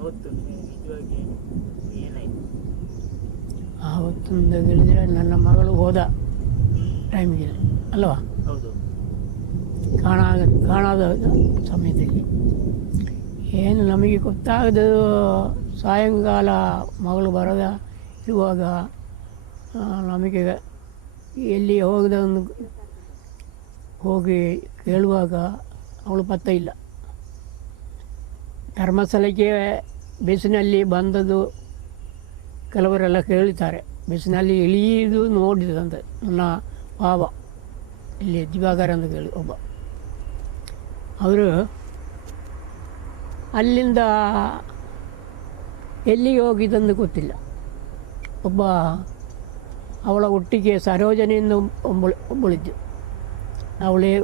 ಅವತ್ತು ನಿಜವಾಗಿ ಏನಾಯ್ತು? ಆವತ್ತಿಂದ ಹೇಳಿದರೆ ನನ್ನ ಮಗಳು ಹೋದ ಟೈಮಿಗೆ ಅಲ್ವಾ? ಹೌದು. ಕಾಣಾಗ ಕಾಣಾದ ಸಮಯದಲ್ಲಿ. ಏನು ನಮಗೆ ಗೊತ್ತಾಗದ ಸಾಯಂಕಾಲ ಮಗಳು ಬರದ ಇರುವಾಗ ನಮಗೆ ಎಲ್ಲಿ ಹೋಗದ ಹೋಗಿ ಕೇಳುವಾಗ ಅವಳು ಪತ್ತ ಇಲ್ಲ. ಧರ್ಮಸ್ಥಳಕ್ಕೆ ಬಸ್ಸಿನಲ್ಲಿ ಬಂದದ್ದು ಕೆಲವರೆಲ್ಲ ಕೇಳುತ್ತಾರೆ ಬಸ್ಸಿನಲ್ಲಿ ಇಳಿಯುವುದು ನೋಡಿದಂತೆ ನನ್ನ ಭಾವ, ಇಲ್ಲಿ ದಿವಾಕರ್ ಅಂತ ಕೇಳಿ ಒಬ್ಬ. ಅವರು ಅಲ್ಲಿಂದ ಎಲ್ಲಿಗೆ ಹೋಗಿದ್ದಂದು ಗೊತ್ತಿಲ್ಲ. ಒಬ್ಬ ಅವಳ ಒಟ್ಟಿಗೆ ಸರೋಜನೆಯಿಂದ ಒಬ್ಬಳು, ಒಬ್ಬಳಿದ್ದು. ಅವಳೇ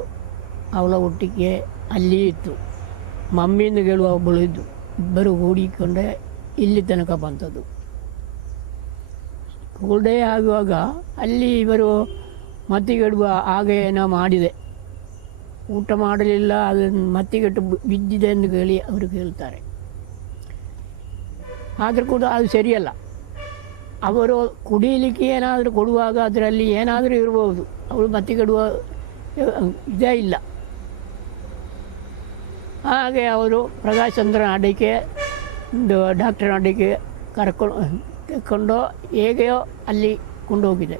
ಅವಳ ಒಟ್ಟಿಗೆ ಅಲ್ಲಿ ಇತ್ತು. ಮಮ್ಮಿಯಿಂದ ಕೇಳುವ ಒಬ್ಬಳು ಇದ್ದು, ಇಬ್ಬರು ಕೂಡಿಕೊಂಡೆ ಇಲ್ಲಿ ತನಕ ಬಂತದ್ದು ಸ್ಕೂಲ್ ಡೇ ಆಗುವಾಗ ಅಲ್ಲಿ ಇವರು ಮತ್ತಿಗೆಡುವ ಹಾಗೆ ಏನೋ ಮಾಡಿದೆ. ಊಟ ಮಾಡಲಿಲ್ಲ, ಅದನ್ನು ಮತ್ತಿಗೆಟ್ಟು ಬಿದ್ದಿದೆ ಎಂದು ಕೇಳಿ ಅವರು ಕೇಳ್ತಾರೆ. ಆದರೂ ಕೂಡ ಅದು ಸರಿಯಲ್ಲ. ಅವರು ಕುಡಿಯಲಿಕ್ಕೆ ಏನಾದರೂ ಕೊಡುವಾಗ ಅದರಲ್ಲಿ ಏನಾದರೂ ಇರ್ಬೋದು. ಅವಳು ಮತ್ತಿಗೆಡುವ ಇದೇ ಇಲ್ಲ. ಹಾಗೆ ಅವರು ಪ್ರಕಾಶ್ ಚಂದ್ರ ಅಡಿಕೆ ಡಾಕ್ಟರ್ ಅಡಿಕೆ ಕರ್ಕೊಂಡು ಕೊಂಡು ಹೇಗೆಯೋ ಅಲ್ಲಿ ಕೊಂಡೋಗಿದೆ.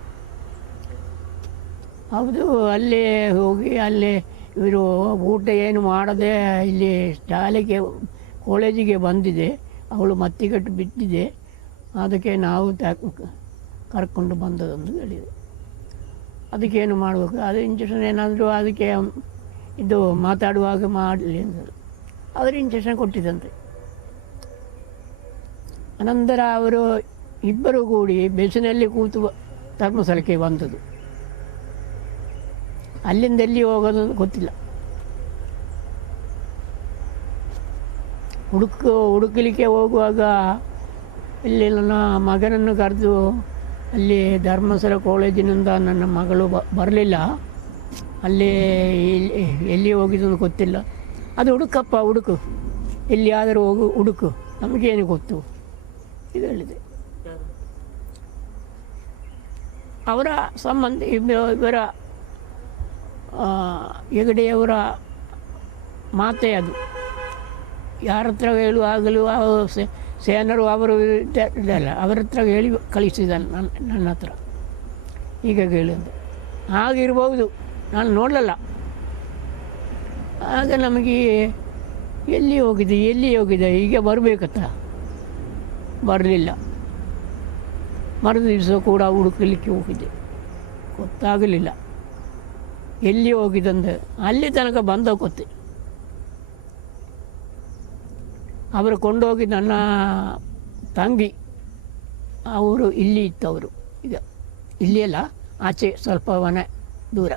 ಹೌದು, ಅಲ್ಲಿ ಹೋಗಿ ಅಲ್ಲಿ ಇವರು ಊಟ ಏನು ಮಾಡದೆ ಇಲ್ಲಿ ಶಾಲೆಗೆ, ಕಾಲೇಜಿಗೆ ಬಂದಿದೆ. ಅವಳು ಮತ್ತಿಗಟ್ಟು ಬಿದ್ದಿದೆ. ಅದಕ್ಕೆ ನಾವು ಕರ್ಕೊಂಡು ಬಂದದಂದು ಹೇಳಿದೆ. ಅದಕ್ಕೇನು ಮಾಡಬೇಕು? ಅದು ಇಂಜೆಕ್ಷನ್ ಏನಾದರೂ ಅದಕ್ಕೆ ಇದು ಮಾತಾಡುವಾಗ ಮಾಡಲಿ ಅಂತ ಅವರು ಇಂಜೆಕ್ಷನ್ ಕೊಟ್ಟಿದ್ದಂತೆ ಅನಂತರ ಅವರು ಇಬ್ಬರು ಕೂಡಿ ಬೆಸಿನಲ್ಲಿ ಕೂತು ಧರ್ಮಸ್ಥಳಕ್ಕೆ ಬಂದದ್ದು. ಅಲ್ಲಿಂದ ಎಲ್ಲಿ ಹೋಗೋದು ಗೊತ್ತಿಲ್ಲ. ಹುಡುಕು, ಹುಡುಕಲಿಕ್ಕೆ ಹೋಗುವಾಗ ಇಲ್ಲಿ ನನ್ನ ಮಗನನ್ನು ಕರೆದು ಅಲ್ಲಿ ಧರ್ಮಸ್ಥಳ ಕಾಲೇಜಿನಿಂದ ನನ್ನ ಮಗಳು ಬರಲಿಲ್ಲ. ಅಲ್ಲಿ ಎಲ್ಲಿ ಹೋಗಿದ್ದು ಗೊತ್ತಿಲ್ಲ. ಅದು ಹುಡುಕಪ್ಪ, ಹುಡುಕು. ಎಲ್ಲಿಯಾದರೂ ಹೋಗು, ಹುಡುಕು. ನಮಗೇನು ಗೊತ್ತು? ಇದು ಹೇಳಿದೆ. ಅವರ ಸಂಬಂಧ, ಇವರ ಹೆಗಡೆಯವರ ಮಾತೇ ಅದು. ಯಾರ ಹತ್ರ ಹೇಳುವಾಗಲೂ ಸೇನರು ಅವರು ಇದೆಲ್ಲ, ಅವರ ಹತ್ರ ಹೇಳಿ ಕಳಿಸಿದ್ದಾನೆ ನನ್ನ ನನ್ನ ಹತ್ರ. ಈಗ ಹೇಳಿದ್ದು ಆಗಿರ್ಬೋದು ನಾನು ನೋಡಲಿಲ್ಲ. ಆಗ ನಮಗೆ ಎಲ್ಲಿ ಹೋಗಿದೆ ಎಲ್ಲಿ ಹೋಗಿದೆ? ಈಗ ಬರಬೇಕತ್ತ? ಬರಲಿಲ್ಲ. ಮರು ದಿವಸ ಕೂಡ ಹುಡುಕಲಿಕ್ಕೆ ಹೋಗಿದೆ. ಗೊತ್ತಾಗಲಿಲ್ಲ. ಎಲ್ಲಿ ಹೋಗಿದಂದೆ ಅಲ್ಲಿ ತನಕ ಬಂದ ಗೊತ್ತೆ. ಅವರು ಕೊಂಡೋಗಿ ನನ್ನ ತಂಗಿ, ಅವರು ಇಲ್ಲಿ ಇತ್ತವರು ಇಲ್ಲಿ ಅಲ್ಲ ಆಚೆ ಸ್ವಲ್ಪ ಮನೆ ದೂರ.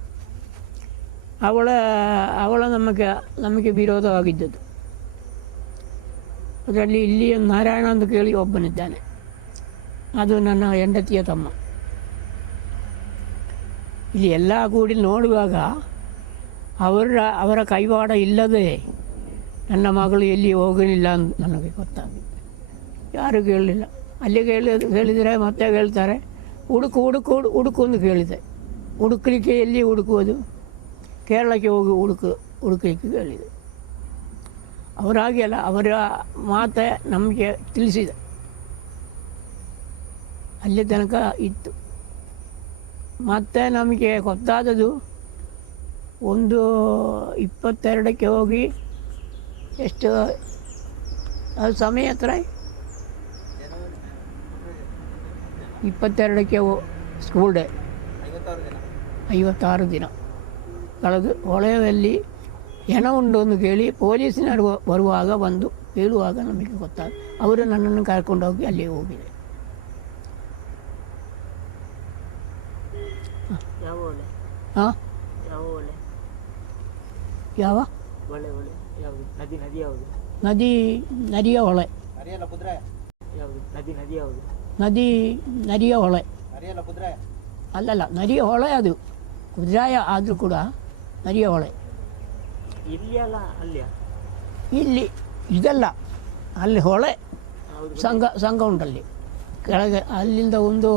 ಅವಳ ಅವಳ ನಮಗೆ ನಮಗೆ ವಿರೋಧವಾಗಿದ್ದದ್ದು. ಅದರಲ್ಲಿ ಇಲ್ಲಿ ನಾರಾಯಣ ಅಂತ ಕೇಳಿ ಒಬ್ಬನಿದ್ದಾನೆ. ಅದು ನನ್ನ ಹೆಂಡತಿಯ ತಮ್ಮ. ಇಲ್ಲಿ ಎಲ್ಲ ಕೂಡಿ ನೋಡುವಾಗ ಅವರ ಅವರ ಕೈವಾಡ ಇಲ್ಲದೆ ನನ್ನ ಮಗಳು ಎಲ್ಲಿ ಹೋಗಲಿಲ್ಲ ಅಂತ ನನಗೆ ಗೊತ್ತಾಗಿದೆ ಯಾರು ಕೇಳಲಿಲ್ಲ. ಅಲ್ಲಿ ಕೇಳಿ, ಕೇಳಿದರೆ ಮತ್ತೆ ಹೇಳ್ತಾರೆ ಹುಡುಕು ಹುಡುಕು ಹುಡುಕು ಅಂತ ಕೇಳಿದೆ. ಹುಡುಕಲಿಕ್ಕೆ ಎಲ್ಲಿ ಹುಡುಕುವುದು? ಕೇರಳಕ್ಕೆ ಹೋಗಿ ಹುಡುಕು, ಹುಡುಕಲಿಕ್ಕೆ ಹೇಳಿದೆ. ಅವರಾಗಿ ಅಲ್ಲ, ಅವರ ಮಾತೆ ನಮಗೆ ತಿಳಿಸಿದೆ. ಅಲ್ಲಿ ತನಕ ಇತ್ತು. ಮತ್ತೆ ನಮಗೆ ಗೊತ್ತಾದದು ಒಂದು ಇಪ್ಪತ್ತೆರಡಕ್ಕೆ ಹೋಗಿ ಎಷ್ಟು ಅದು ಸಮಯ ಹತ್ರ? ಇಪ್ಪತ್ತೆರಡಕ್ಕೆ ಸ್ಕೂಲ್ ಡೇ ಐವತ್ತಾರು ದಿನ. ಕಳೆದು ಹೊಳೆಯಲ್ಲಿ ಹೆಣ ಉಂಡು ಎಂದು ಕೇಳಿ ಪೊಲೀಸಿನವರು ಬರುವಾಗ ಬಂದು ಹೇಳುವಾಗ ನಮಗೆ ಗೊತ್ತಾಗ ಅವರು ನನ್ನನ್ನು ಕರ್ಕೊಂಡೋಗಿ ಅಲ್ಲಿ ಹೋಗಿದೆ. ಹಾಂ ಯಾವ ನದಿ ನದಿಯ ಹೊಳೆ. ನದಿ ನದಿಯ ಹೊಳೆ. ಅಲ್ಲಲ್ಲ ನದಿಯ ಹೊಳೆ ಅದು. ಕುದ್ರಾಯ ಆದರೂ ಕೂಡ ನದಿಯ ಹೊಳೆ ಇಲ್ಲಿ ಇದಲ್ಲ ಅಲ್ಲಿ ಹೊಳೆ ಸಂಘ ಸಂಘ ಉಂಟಲ್ಲಿ. ಕೆಳಗೆ ಅಲ್ಲಿಂದ ಒಂದು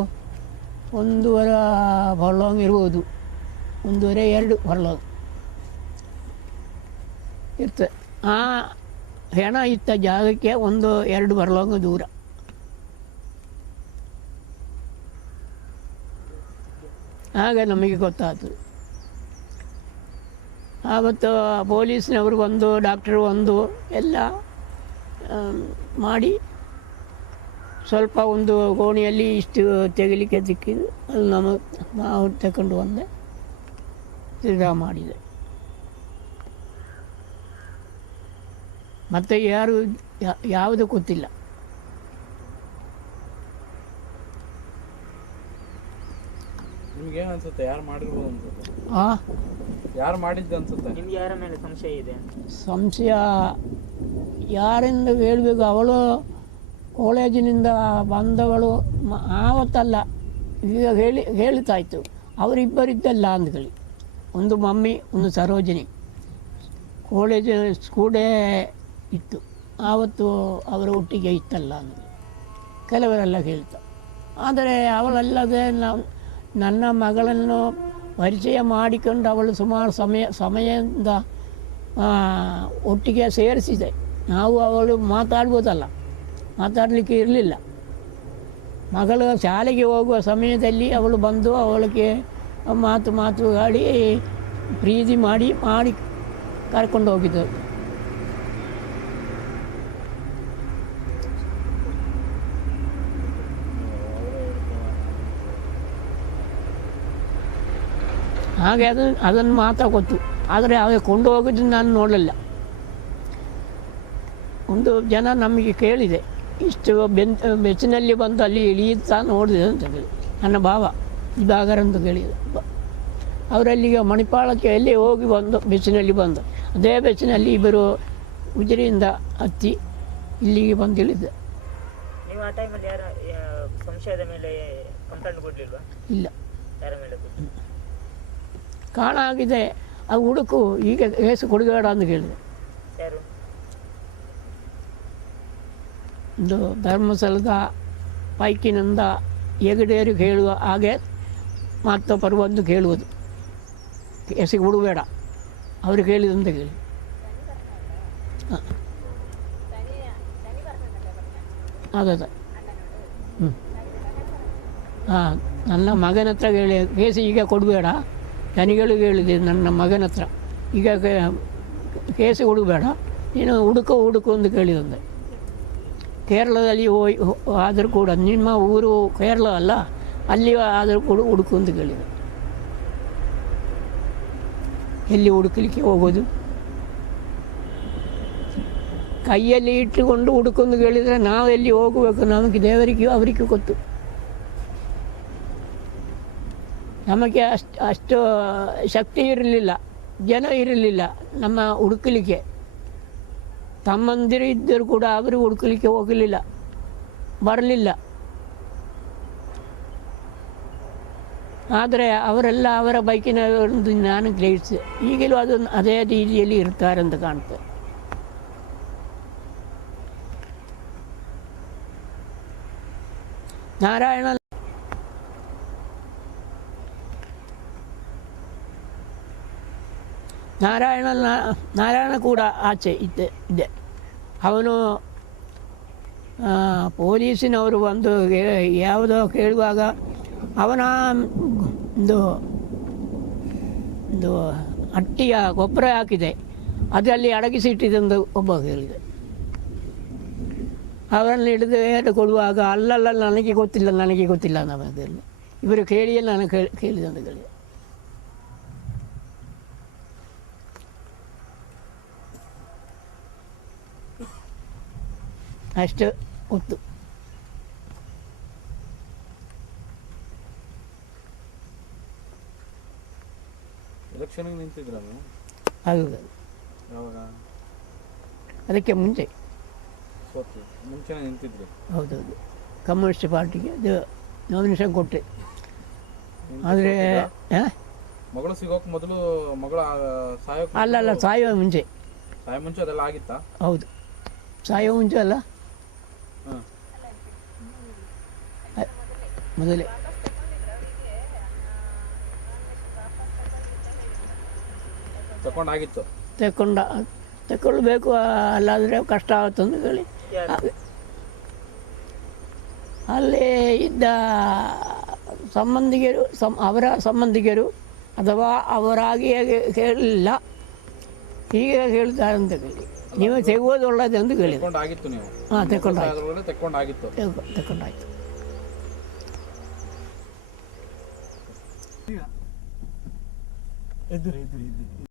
ಒಂದೂವರೆ ಫರ್ಲಾಂಗ್ ಇರ್ಬೋದು. ಒಂದೂವರೆ ಎರಡು ಫರ್ಲಾಂಗ್ ಇರ್ತದೆ. ಆ ಹೆಣ ಇತ್ತ ಜಾಗಕ್ಕೆ ಒಂದು ಎರಡು ಬರಲಂಗ ದೂರ. ಆಗ ನಮಗೆ ಗೊತ್ತಾಗ್ತದೆ. ಆವತ್ತು ಪೊಲೀಸ್ನವರು ಒಂದು, ಡಾಕ್ಟರ್ ಒಂದು, ಎಲ್ಲ ಮಾಡಿ ಸ್ವಲ್ಪ ಒಂದು ಗೋಣಿಯಲ್ಲಿ ಇಷ್ಟು ತೆಗಿಲಿಕ್ಕೆ ಸಿಕ್ಕಿದ್ದು ಅದು ನಮ್ಮ ನಾವು ತಗೊಂಡು ಬಂದೆ. ತಿರ್ಗಾ ಮಾಡಿದೆ. ಮತ್ತು ಯಾರು ಯಾವುದು ಗೊತ್ತಿಲ್ಲ. ನಿಮ್ಗೆ ಏನ್ ಅನ್ಸುತ್ತೆ ಯಾರು ಮಾಡಿರ್ಬೋದು ಅನ್ಸುತ್ತೆ? ಆ? ಯಾರು ಮಾಡಿದ್ದು ಅನ್ಸುತ್ತೆ? ನಿಮ್ಗೆ ಯಾರ ಮೇಲೆ ಸಂಶಯ ಇದೆ? ಸಂಶಯ ಯಾರಿಂದ ಹೇಳಬೇಕು? ಅವಳು ಕಾಲೇಜಿನಿಂದ ಬಂದವಳು ಮ- ಆವತ್ತಲ್ಲ. ಈಗ ಹೇಳಿ ಹೇಳ್ತಾಯಿತ್ತು ಅವರಿಬ್ಬರಿದ್ದಲ್ಲ ಅಂದ್ಕೊಳ್ಳಿ. ಒಂದು ಮಮ್ಮಿ ಒಂದು ಸರೋಜಿನಿ. ಕಾಲೇಜ್ ಸ್ಕೂಲೇ ಇತ್ತು. ಆವತ್ತು ಅವರ ಒಟ್ಟಿಗೆ ಇತ್ತಲ್ಲ ಅಂದ್ಕೊಳ್ಳಿ. ಕೆಲವರೆಲ್ಲ ಹೇಳ್ತಾ. ಆದರೆ ಅವಳಲ್ಲದೆ ನಾವು ನನ್ನ ಮಗಳನ್ನು ಪರಿಚಯ ಮಾಡಿಕೊಂಡು ಅವಳು ಸುಮಾರು ಸಮಯ, ಸಮಯದಿಂದ ಒಟ್ಟಿಗೆ ಸೇರಿಸಿದೆ. ನಾವು ಅವಳು ಮಾತಾಡ್ಬೋದಲ್ಲ. ಮಾತಾಡಲಿಕ್ಕೆ ಇರಲಿಲ್ಲ. ಮಗಳು ಶಾಲೆಗೆ ಹೋಗುವ ಸಮಯದಲ್ಲಿ ಅವಳು ಬಂದು ಅವಳಿಗೆ ಮಾತು ಮಾತು ಆಡಿ ಪ್ರೀತಿ ಮಾಡಿ ಮಾಡಿ ಕರ್ಕೊಂಡು ಹೋಗಿದ್ದು ಹಾಗೆ ಅದು ಅದನ್ನು ಮಾತ್ರ ಗೊತ್ತು. ಆದರೆ ಅವ ಕೊಂಡು ಹೋಗಿದ್ದು ನಾನು ನೋಡಲಿಲ್ಲ. ಒಂದು ಜನ ನಮಗೆ ಕೇಳಿದೆ ಇಷ್ಟು ಬೆನ್ ಬೆಚ್ಚಿನಲ್ಲಿ ಬಂದು ಅಲ್ಲಿ ಇಳಿಯುತ್ತಾ ನೋಡಿದೆ ಅಂತ ಹೇಳಿ ನನ್ನ ಭಾವ ಇದಾಗರ ಅಂತ ಕೇಳಿದೆ. ಅವರಲ್ಲಿಗೆ ಮಣಿಪಾಳಕ್ಕೆ ಎಲ್ಲಿ ಹೋಗಿ ಬಂದು ಬೆಚ್ಚಿನಲ್ಲಿ ಬಂದು. ಅದೇ ಬೆಚ್ಚಿನಲ್ಲಿ ಇಬ್ಬರು ಉಜಿರಿಯಿಂದ ಹತ್ತಿ ಇಲ್ಲಿಗೆ ಬಂದು ಇಳಿದ. ನೀವು ಯಾರ ಮೇಲೆ ಕಾಣ ಆಗಿದೆ ಆ ಹುಡುಕು ಈಗ ಏಸು ಕೊಡಬೇಡ ಅಂತ ಕೇಳಿದೆ. ಇದು ಒಂದು ಧರ್ಮಸ್ಥಳದ ಪೈಕಿನಿಂದ ಎಗಡೇರು ಹೇಳುವ ಹಾಗೆ ಮತ್ತೊಬ್ಬರು ಬಂದು ಕೇಳುವುದು. ಎಸೆಗೆ ಹುಡುಬೇಡ ಅವರು ಕೇಳಿದಂತ ಕೇಳಿ. ಹಾಂ. ಅದೇ ಹ್ಞೂ ಹಾಂ ನನ್ನ ಮಗನ ಹತ್ರ ಹೇಳಿ ಕೇಸಿ ಈಗ ಕೊಡಬೇಡ. ನನಗಳಿಗೆ ಹೇಳಿದೆ ನನ್ನ ಮಗನ ಹತ್ರ. ಈಗ ಕೇಸು ಹುಡುಗಬೇಡ ನೀನು ಹುಡುಕು ಹುಡುಕು ಅಂತ ಕೇಳಿದಂತೆ ಕೇರಳದಲ್ಲಿ ಹೋಯ್ ಆದರೂ ಕೂಡ ನಿಮ್ಮ ಊರು ಕೇರಳ ಅಲ್ಲ, ಅಲ್ಲಿ ಆದರೂ ಕೂಡ ಹುಡುಕು ಅಂತ ಕೇಳಿದೆ ಎಲ್ಲಿ ಹುಡುಕಲಿಕ್ಕೆ ಹೋಗೋದು? ಕೈಯಲ್ಲಿ ಇಟ್ಟುಕೊಂಡು ಹುಡುಕೊಂಡು ಕೇಳಿದರೆ ನಾವು ಎಲ್ಲಿ ಹೋಗಬೇಕು? ನಮಗೆ ದೇವರಿಗೆ, ಅವರಿಗೆ ಗೊತ್ತು. ನಮಗೆ ಅಷ್ಟು ಅಷ್ಟು ಶಕ್ತಿ ಇರಲಿಲ್ಲ, ಜನ ಇರಲಿಲ್ಲ ನಮ್ಮ ಹುಡುಕಲಿಕ್ಕೆ. ತಮ್ಮಂದಿರು ಇದ್ದರೂ ಕೂಡ ಅವರು ಹುಡುಕಲಿಕ್ಕೆ ಹೋಗಲಿಲ್ಲ, ಬರಲಿಲ್ಲ. ಆದರೆ ಅವರೆಲ್ಲ ಅವರ ಬೈಕಿನ ಒಂದು ನಾನು ಗ್ರಹಿಸಿದೆ. ಈಗಲೂ ಅದು ಅದೇ ರೀತಿಯಲ್ಲಿ ಇರ್ತಾರೆ ಅಂತ ಕಾಣ್ತದೆ. ನಾರಾಯಣ ನಾರಾಯಣ ನಾರಾಯಣ ಕೂಡ ಆಚೆ ಇದ್ದೆ ಇದೆ ಅವನು ಆ, ಪೊಲೀಸಿನವರು ಬಂದು ಏ- ಯಾವುದೋ ಕೇಳುವಾಗ ಅವನ ಒಂದು ಒಂದು ಅಟ್ಟಿಯ ಗೊಬ್ಬರ ಹಾಕಿದೆ ಅದರಲ್ಲಿ ಅಡಗಿಸಿಟ್ಟಿದ್ದೊಂದು ಒಬ್ಬ ಹೇಳಿದೆ ಅವರನ್ನು ಹಿಡಿದು ಏನು ಕೊಡುವಾಗ ಅಲ್ಲಲ್ಲ ನನಗೆ ಗೊತ್ತಿಲ್ಲ ನನಗೆ ಗೊತ್ತಿಲ್ಲ ನಮ್ಮದೆಲ್ಲ ಇವರು ಕೇಳಿಯೇ ನಾನು ಕೇಳಿ ಕೇಳಿದಂತ ಹೇಳಿದೆ ಅಷ್ಟು ಗೊತ್ತು ಎಲೆಕ್ಷನ್ಗೆ ನಿಂತಿದ್ರ ಹೌದು. ಯಾವಾಗ? ಅದಕ್ಕೆ ಮುಂಚೆ. ಮುಂಚೆನೆ ನಿಂತಿದ್ರಿ? ಹೌದೌದು ಕಮ್ಯುನಿಸ್ಟ್ ಪಾರ್ಟಿಗೆ ಅದು ನಾಮಿನೇಷನ್ ಕೊಟ್ಟೆ. ಆದರೆ? ಮಗಳು ಸಿಗೋಕೆ ಮೊದಲು ಮಗಳ ಸಾಯೋ ಅಲ್ಲ ಅಲ್ಲ ಸಾಯೋ ಮುಂಚೆ. ಸಾಯೋ ಮುಂಚೆ ಅದೆಲ್ಲ ಆಗಿತ್ತಾ? ಹೌದು. ಸಾಯೋ ಮುಂಚೆ ಅಲ್ಲ ಮೊದಲೇ. ತಕೊಂಡಾಗಿತ್ತು. ತಗೊಂಡ ತಗೊಳ್ಬೇಕು ಅಲ್ಲಾದರೆ ಕಷ್ಟ ಆಗುತ್ತಂದು ಹೇಳಿ. ಅಲ್ಲಿ ಇದ್ದ ಸಂಬಂಧಿಗರು ಸಂ ಅವರ ಸಂಬಂಧಿಕರು ಅಥವಾ ಅವರಾಗಿಯೇ ಕೇಳಲಿಲ್ಲ ಹೀಗೆ ಹೇಳ್ತಾರೆ ಅಂತ ಕೇಳಿ. ನೀವು ತೆಗೋದು ಒಳ್ಳೇದು ಎಂದು ಹೇಳಿ ತಕೊಂಡಾಗಿತ್ತು ನೀವು. ಹಾಂ ತಗೊಂಡಾಯ್ತು ಅದ್ರೊಳಗಡೆ ತಕೊಂಡಾಗಿತ್ತು. ತಗೊಂಡಾಯ್ತು ਇਧਰ ਇਧਰ ਇਧਰ।